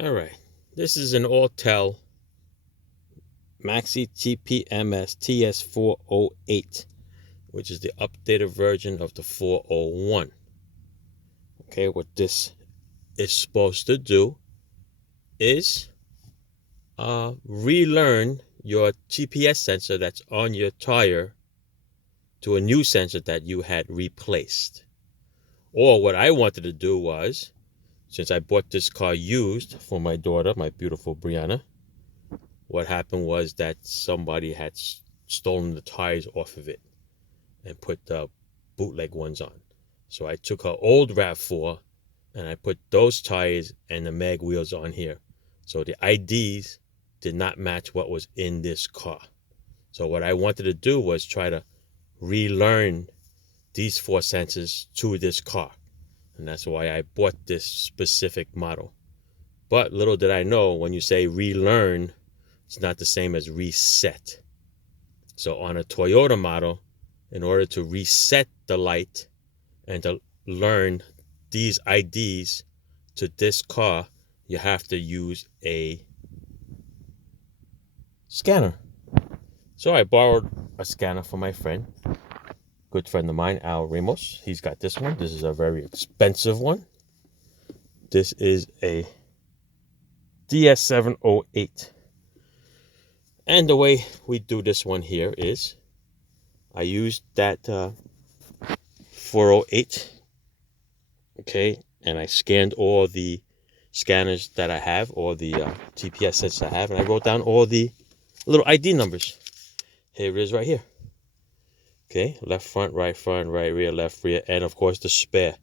All right, this is an Autel MaxiTPMS TS408, which is the updated version of the 401. Okay, what this is supposed to do is relearn your GPS sensor that's on your tire to a new sensor that you had replaced. Or what I wanted to do was, since I bought this car used for my daughter, my beautiful Brianna, what happened was that somebody had stolen the tires off of it and put the bootleg ones on. So I took her old Rav4 and I put those tires and the mag wheels on here. So the IDs did not match what was in this car. So what I wanted to do was try to relearn these 4 sensors to this car. And that's why I bought this specific model. But little did I know, when you say relearn, it's not the same as reset. So on a Toyota model, in order to reset the light and to learn these IDs to this car, you have to use a scanner. So I borrowed a scanner from my friend, good friend of mine, Al Ramos. He's got this one. This is a very expensive one. This is a TS408. And the way we do this one here is I used that 408, okay, and I scanned all the scanners that I have, all the GPS sets I have, and I wrote down all the little ID numbers. Here it is right here. Okay, left front, right rear, left rear, and of course the spare.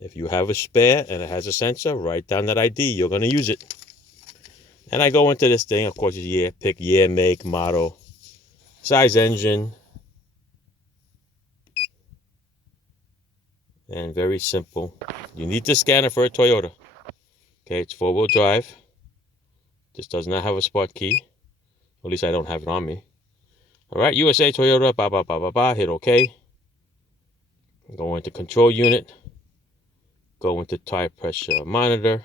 If you have a spare and it has a sensor, write down that ID. You're going to use it. And I go into this thing, of course, pick year, make, model, size engine, and very simple. You need the scanner for a Toyota. Okay, it's 4-wheel drive. This does not have a spot key. At least I don't have it on me. All right, USA, Toyota, hit OK. Go into control unit. Go into tire pressure monitor.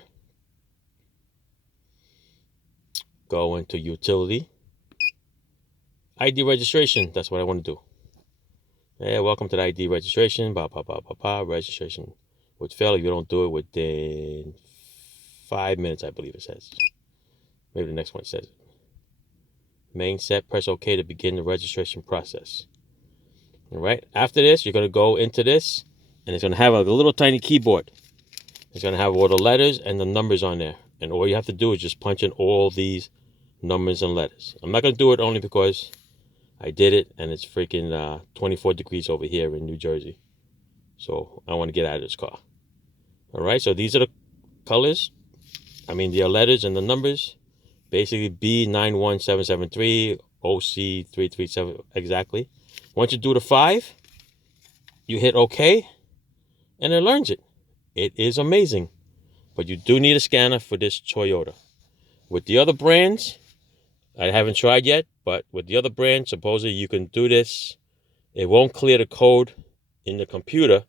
Go into utility. ID registration, that's what I want to do. Yeah, welcome to the ID registration. Registration would fail if you don't do it within 5 minutes, I believe it says. Maybe the next one says it. Main set, press OK to begin the registration process. All right, after this, you're going to go into this, and it's going to have a little tiny keyboard. It's going to have all the letters and the numbers on there. And all you have to do is just punch in all these numbers and letters. I'm not going to do it only because I did it, and it's freaking 24 degrees over here in New Jersey. So I want to get out of this car. All right, so these are the colors. I mean, the letters and the numbers. Basically, B91773, OC337, exactly. Once you do the 5, you hit OK, and it learns it. It is amazing. But you do need a scanner for this Toyota. With the other brands, I haven't tried yet, but with the other brands, supposedly you can do this. It won't clear the code in the computer,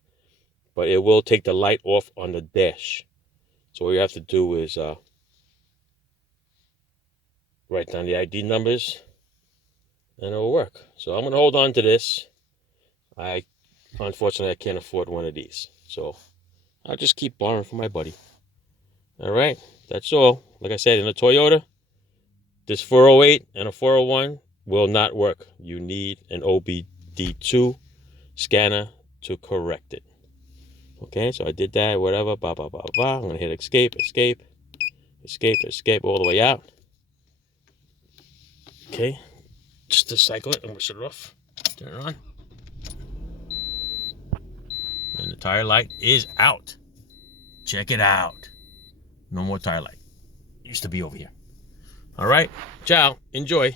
but it will take the light off on the dash. So what you have to do is write down the ID numbers, and it will work. So I'm going to hold on to this. Unfortunately, I can't afford one of these. So I'll just keep borrowing from my buddy. All right, that's all. Like I said, in a Toyota, this 408 and a 401 will not work. You need an OBD2 scanner to correct it. Okay, so I did that, whatever, I'm going to hit escape all the way out. Okay, just to cycle it, I'm going to shut it off, turn it on. And the tire light is out. Check it out. No more tire light. Used to be over here. All right, ciao, enjoy.